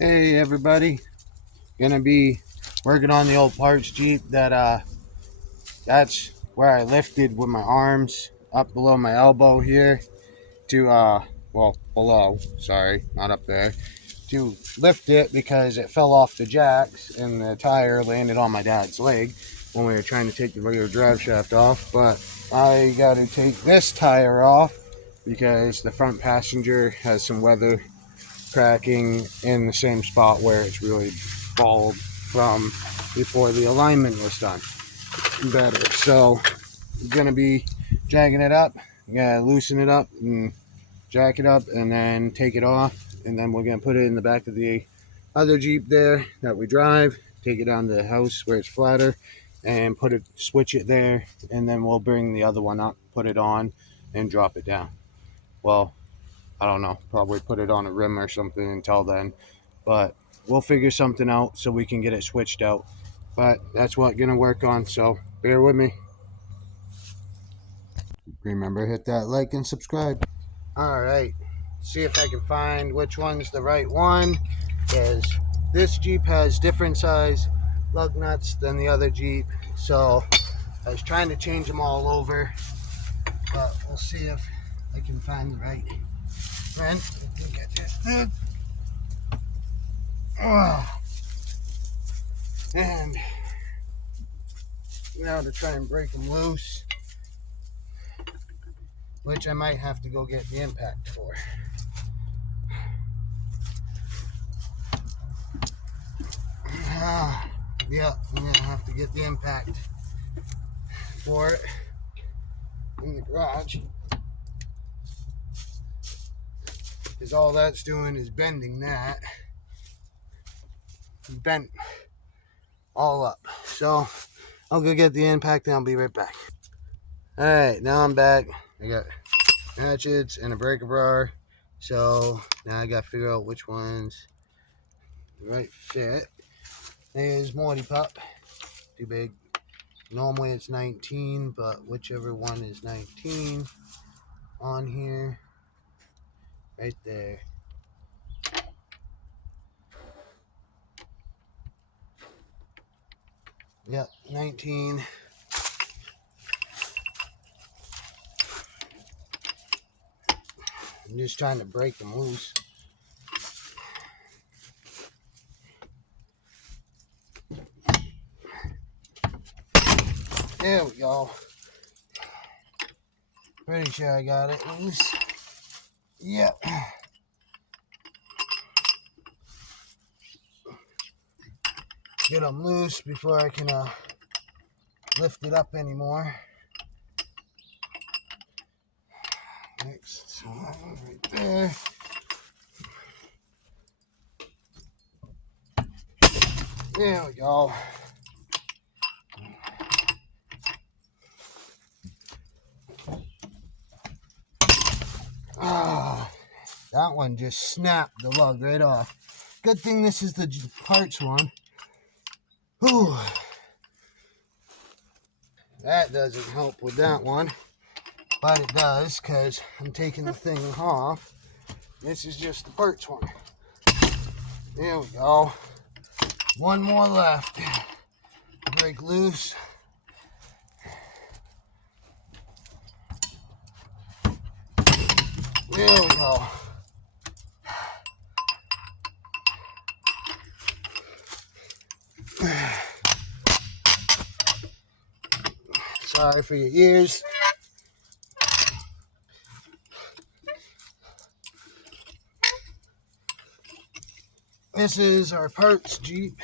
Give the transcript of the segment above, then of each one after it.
Hey everybody, gonna be working on the old parts Jeep that's where I lifted with my arms up below my elbow here to well below, sorry, not up there, to lift it because it fell off the jacks and the tire landed on my dad's leg when we were trying to take the rear drive shaft off. But I got to take this tire off because the front passenger has some weather cracking in the same spot where it's really bald from before the alignment was done better. So I'm gonna be dragging it up, loosen it up and jack it up and then take it off, and then we're gonna put it in the back of the other Jeep there that we drive, take it down to the house where it's flatter and switch it there, and then we'll bring the other one up, put it on and drop it down. Well, I don't know, probably put it on a rim or something until then, but we'll figure something out so we can get it switched out. But that's what I'm gonna work on, so bear with me. Remember, hit that like and subscribe. All right, see if I can find which one's the right one, because this Jeep has different size lug nuts than the other Jeep, so I was trying to change them all over, but we'll see if I can find the right one. I think I just did. And now to try and break them loose, which I might have to go get the impact for. Yeah, I'm gonna have to get the impact for it in the garage, because all that's doing is bending that. Bent all up. So I'll go get the impact and I'll be right back. All right, now I'm back. I got ratchets and a breaker bar, so now I gotta figure out which one's the right fit. There's Morty Pup, too big. Normally it's 19, but whichever one is 19 on here, right there. Yep, 19. I'm just trying to break them loose. There we go. Pretty sure I got it loose. Yep. Get them loose before I can lift it up anymore. Next one right there. There we go. Ah, that one just snapped the lug right off. Good thing this is the parts one. Whew. That doesn't help with that one, but it does because I'm taking the thing off. This is just the parts one. There we go. One more left. Break loose. There we go. Sorry for your ears. This is our parts Jeep.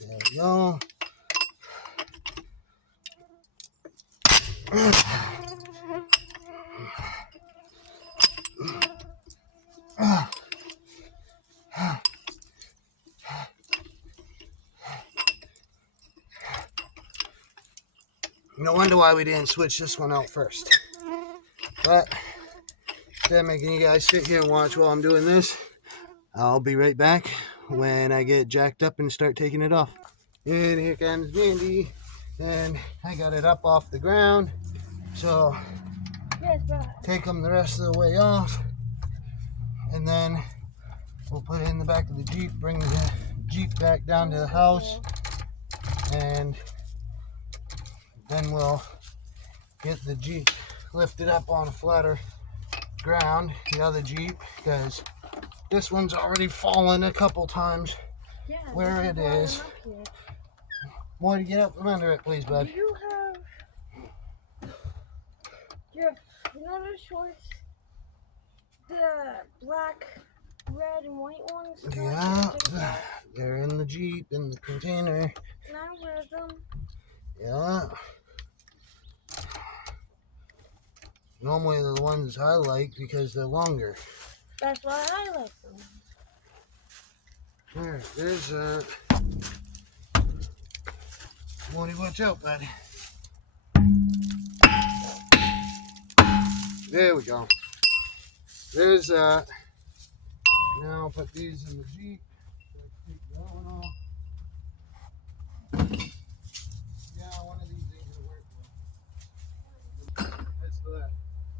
There we go. No wonder why we didn't switch this one out first. But Instead of making you guys sit here and watch while I'm doing this, I'll be right back when I get jacked up and start taking it off. And here comes Mandy, and I got it up off the ground, so take them the rest of the way off, and then we'll put it in the back of the Jeep, bring the Jeep back down to the house, and then we'll get the Jeep lifted up on a flatter ground, the other Jeep, because this one's already fallen a couple times where it is. Morty, get up from under it, please, bud. You know the shorts, the black, red, and white ones? Yeah, they're in the Jeep, in the container. Can I wear them? Yeah. Normally they're the ones I like because they're longer. That's why I like them. There's Morty, watch out, bud. There we go. There's that. Now I'll put these in the Jeep. Let's take that one off. Yeah, one of these ain't gonna work well. That's the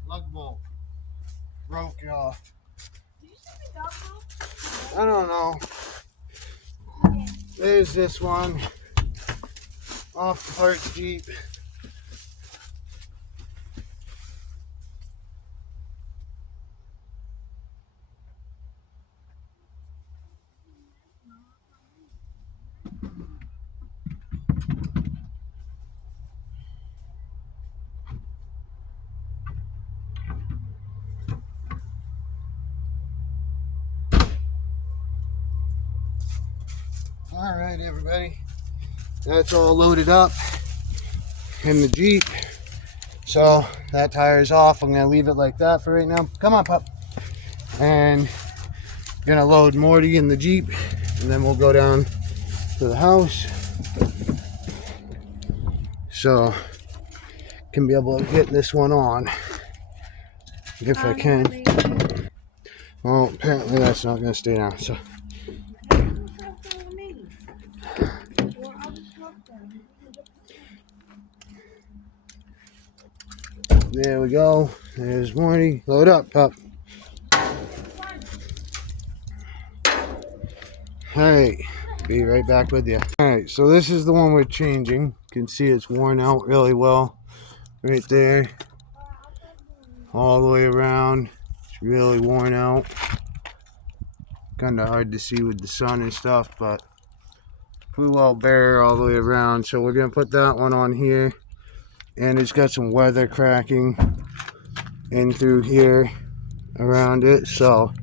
lug bolt broke off. Did you see the dog bowl? I don't know. There's this one off the parts Jeep. All right, everybody. That's all loaded up in the Jeep. So that tire's off. I'm gonna leave it like that for right now. Come on, pup. And gonna load Morty in the Jeep, and then we'll go down to the house. So can be able to get this one on if I can. Well, apparently that's not gonna stay down. So. There we go. There's Morty. Load up, pup. Alright, be right back with you. Alright, so this is the one we're changing. You can see it's worn out really well. Right there. All the way around. It's really worn out. Kind of hard to see with the sun and stuff, but pretty well bare all the way around. So we're going to put that one on here. And it's got some weather cracking in through here around it, so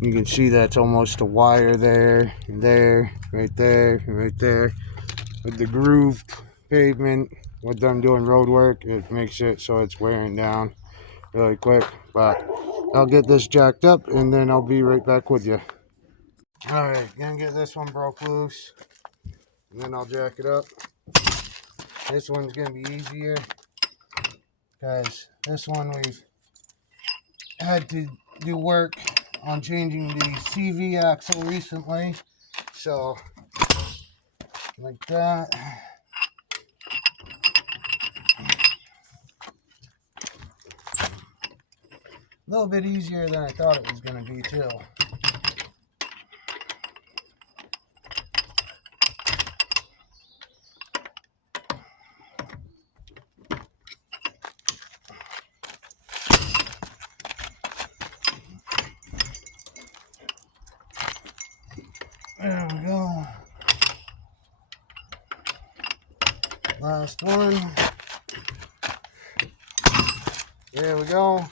you can see that's almost a wire there, and there, right there, and right there. With the grooved pavement, with them doing road work, it makes it so it's wearing down really quick. But I'll get this jacked up and then I'll be right back with you. Alright, gonna get this one broke loose and then I'll jack it up. This one's gonna be easier because this one we've had to do work on changing the CV axle recently, so like that. A little bit easier than I thought it was going to be too. There we go. Last one. There we go.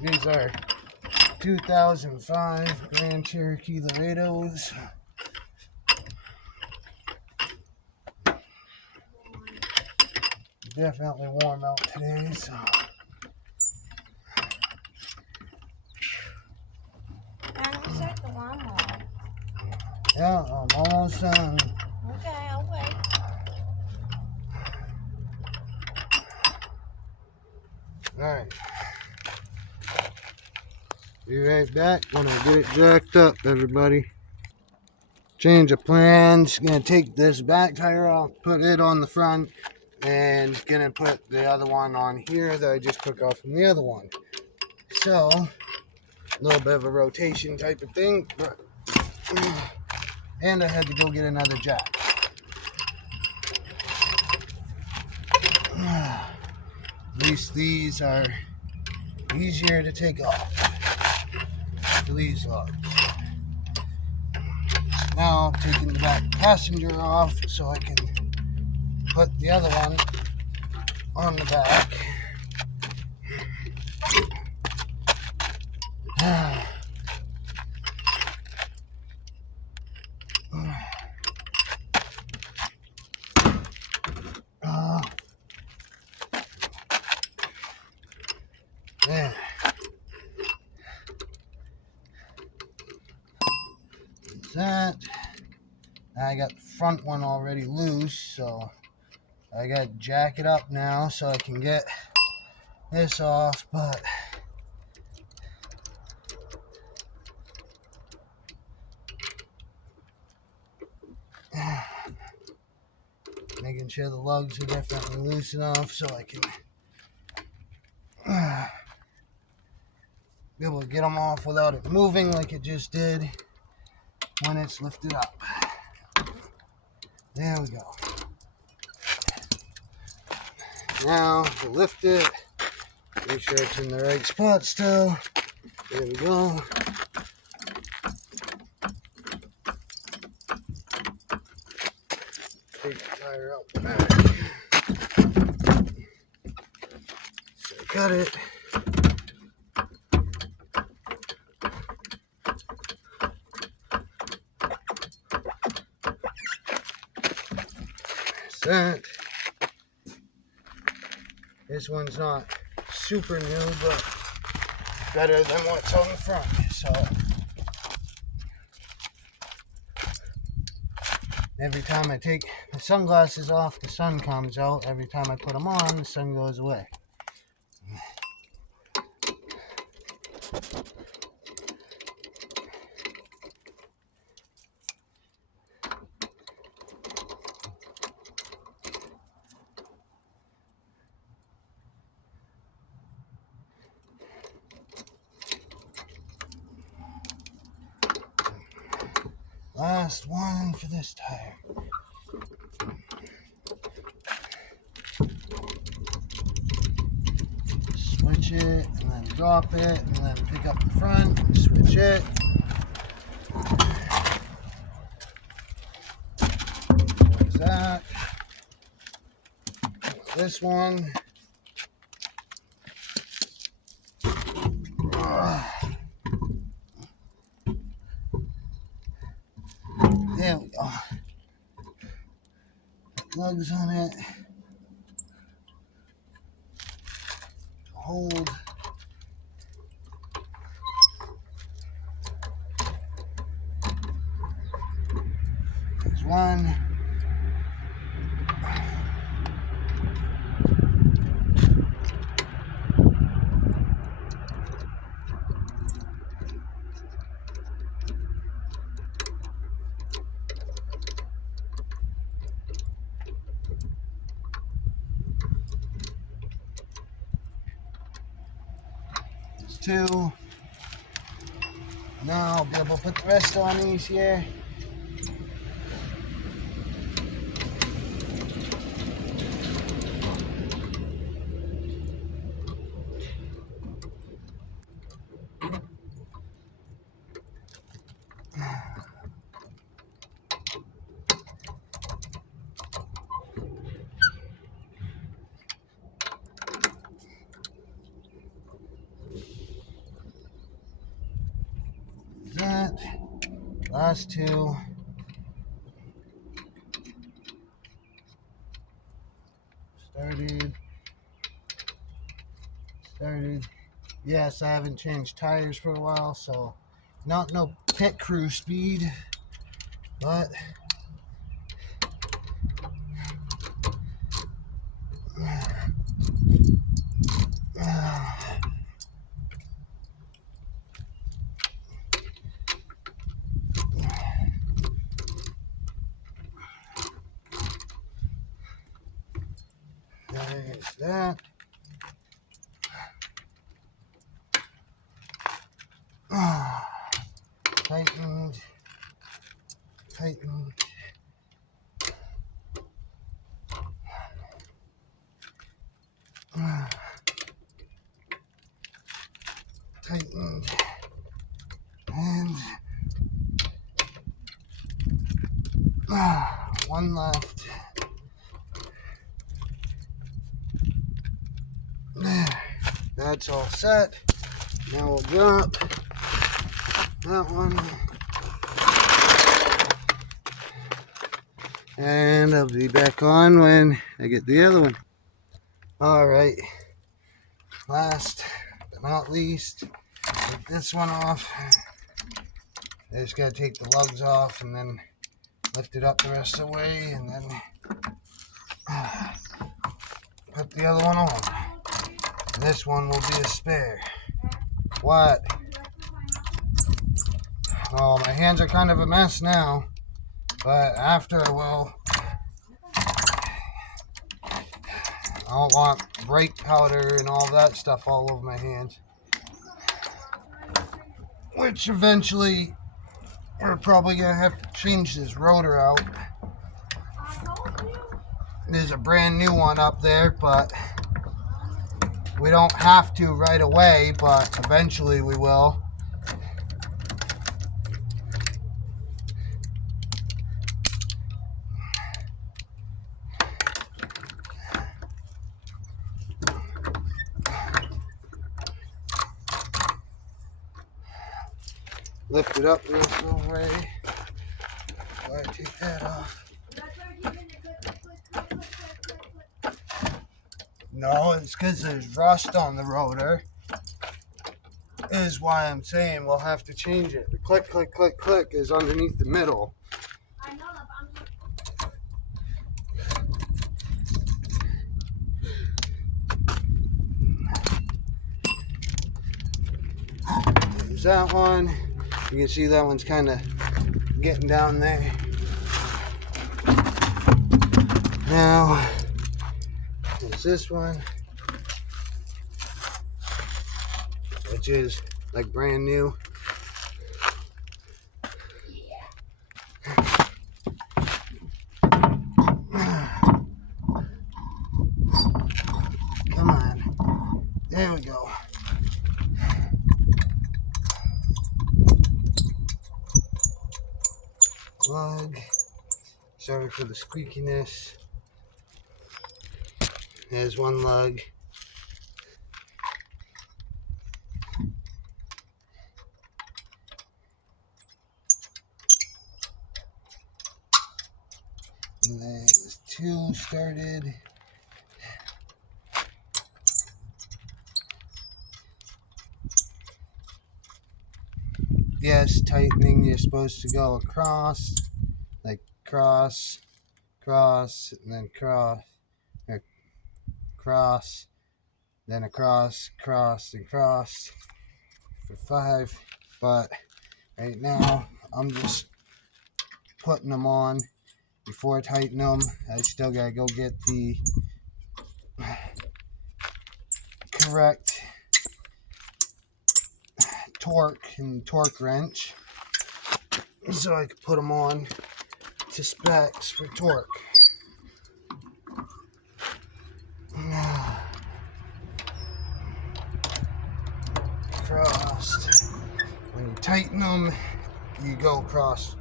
These are 2005 Grand Cherokee Laredos. Definitely warm out today, so. And we set the lawnmower. Yeah, I'm Almost done. Okay, I'll wait. Alright. Be right back when I get it jacked up, everybody. Change of plans. Gonna take this back tire off, put it on the front, and gonna put the other one on here that I just took off from the other one. So, a little bit of a rotation type of thing, but and I had to go get another jack. At least these are easier to take off. These lugs. Now I'm taking the back passenger off so I can put the other one on the back. Yeah. That. I got the front one already loose, so I got to jack it up now so I can get this off, but making sure the lugs are definitely loose enough so I can be able to get them off without it moving like it just did when it's lifted up. There we go. Now to lift it, make sure it's in the right spot still. There we go. Take the tire out the back. So cut it. That. This one's not super new, but better than what's on the front. So every time I take the sunglasses off, the sun comes out. Every time I put them on, the sun goes away. Last one for this tire. Switch it and then drop it and then pick up the front and switch it. There's that. This one. There we go. Lugs on it. Hold. There's one. There's two. Now I'll be able to put the rest on these here. That. Last two. Started. Yes, I haven't changed tires for a while, so not no pit crew speed, But there's that. Tightened. Tightened. Tightened. And one left. There. That's all set. Now we'll drop that one. And I'll be back on when I get the other one. Alright. Last but not least, take this one off. I just gotta take the lugs off and then lift it up the rest of the way and then put the other one on. This one will be a spare. What? Well, my hands are kind of a mess now, but after I will. I don't want brake powder and all that stuff all over my hands. Which eventually we're probably going to have to change this rotor out. There's a brand new one up there, but we don't have to right away, but eventually we will. Lift it up this way. Before I take that off. No, it's because there's rust on the rotor. Is why I'm saying we'll have to change it. The click, click, click, click is underneath the middle. I know that, but There's that one. You can see that one's kind of getting down there. Now, there's this one, which is like brand new. Come on. There we go. Plug. Sorry for the squeakiness. There's one lug. And there's two started. Yes, tightening, you're supposed to go across, like cross, cross, and then cross, or cross, then across, cross, and cross for 5. But right now, I'm just putting them on. Before I tighten them, I still gotta go get the correct torque and torque wrench so I can put them on to specs for torque. Crossed. When you tighten them, you go cross,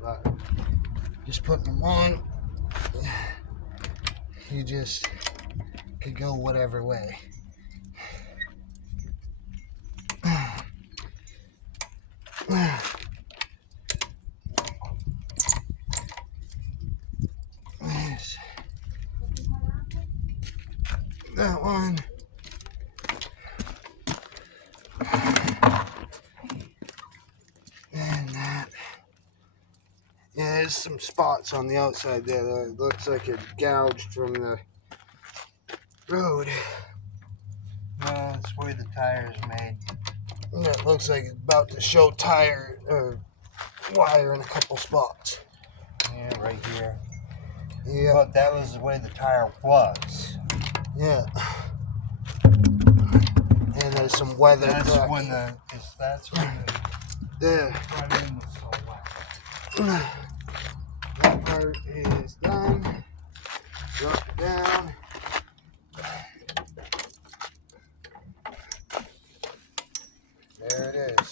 but just putting them on, you just could go whatever way. Yes. That one. And that. is some spots on the outside there that it looks like it gouged from the road. That's where the tire's made. Yeah, it looks like it's about to show tire or wire in a couple spots. Yeah, right here. Yeah. But that was the way the tire was. Yeah. And there's some weather. That's crack. when the There. front end was so wet. That part is done. Drop it down. There it is.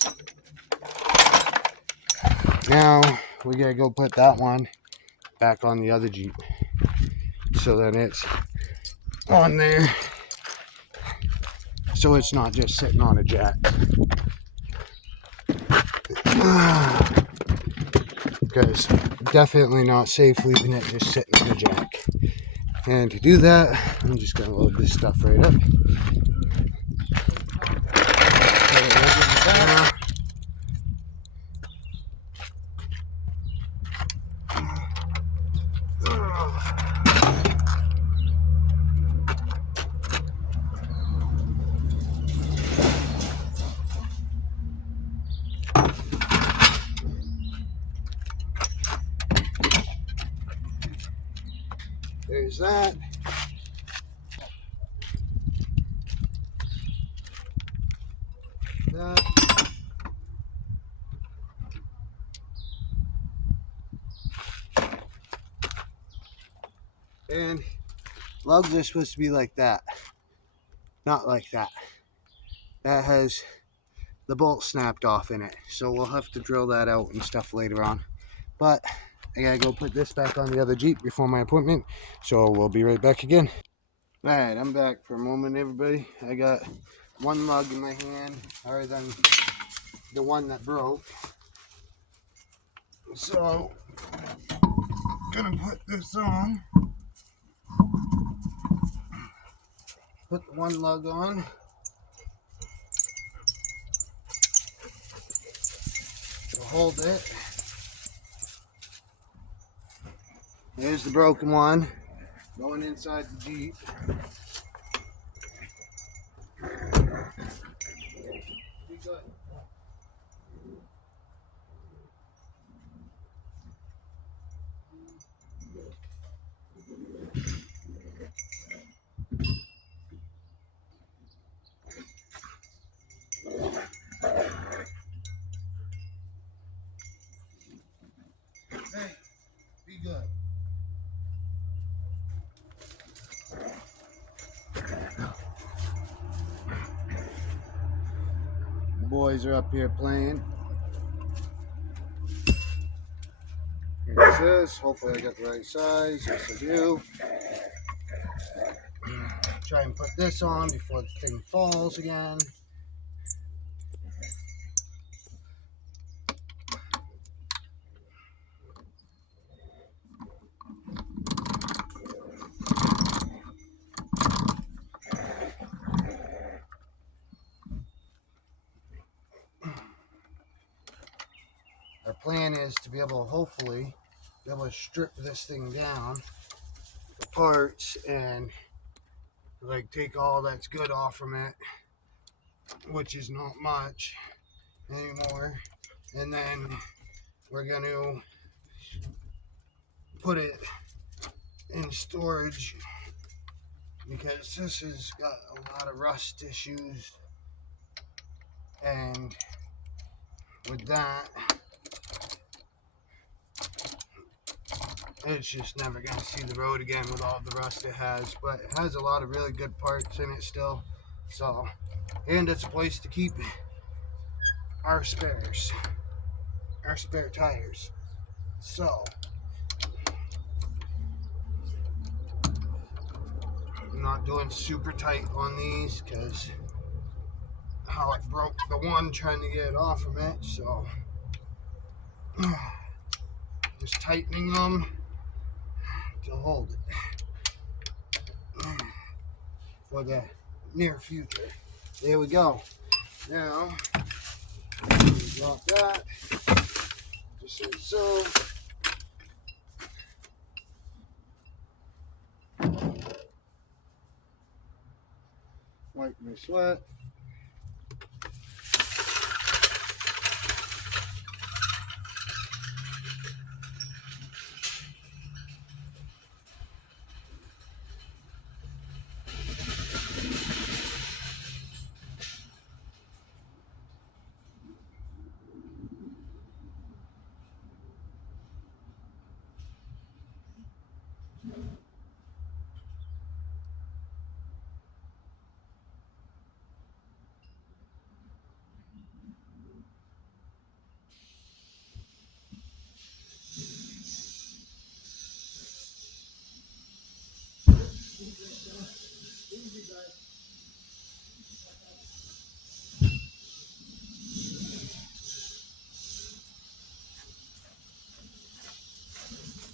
Now we gotta go put that one back on the other Jeep. So then it's on there. So it's not just sitting on a jack. Because definitely not safe leaving it just sitting on a jack. And to do that, I'm just gonna load this stuff right up. There's that. That. And lugs are supposed to be like that. Not like that. That has the bolt snapped off in it. So we'll have to drill that out and stuff later on. But I gotta go put this back on the other Jeep before my appointment. So we'll be right back again. Alright, I'm back for a moment, everybody. I got one lug in my hand, other than the one that broke. So, gonna put this on. Put the one lug on. We'll hold it. There's the broken one going inside the Jeep. Be good. Hey, be good. The boys are up here playing. Here's this. Hopefully I got the right size. Yes, I do. Try and put this on before the thing falls again. Our plan is to be able to hopefully be able to strip this thing down the parts and like take all that's good off from it, which is not much anymore, and then we're going to put it in storage because this has got a lot of rust issues, and with that it's just never going to see the road again with all the rust it has. But it has a lot of really good parts in it still, so, and it's a place to keep our spares, our spare tires. So I'm not doing super tight on these because how I broke the one trying to get it off from it, so just tightening them to hold it for the near future. There we go. Now drop that just like so. wipe my sweat.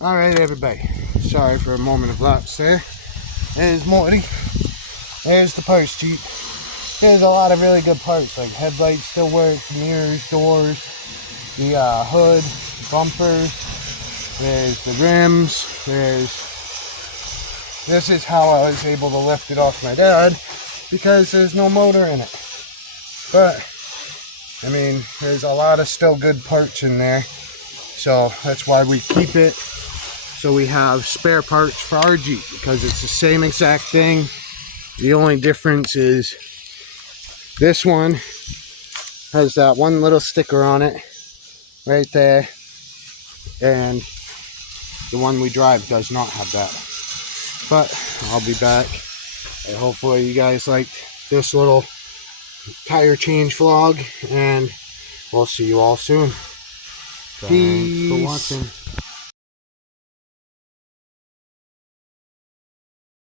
Alright everybody, sorry for a moment of lapse there. There's Morty. There's the parts sheet. There's a lot of really good parts, like headlights still work, mirrors, doors, the hood, bumpers, there's the rims, this is how I was able to lift it off my dad, because there's no motor in it. But, I mean, there's a lot of still good parts in there, so that's why we keep it. So we have spare parts for our Jeep, because it's the same exact thing. The only difference is this one has that one little sticker on it right there, and the one we drive does not have that. But I'll be back, and hopefully you guys liked this little tire change vlog, and we'll see you all soon. Thanks for watching.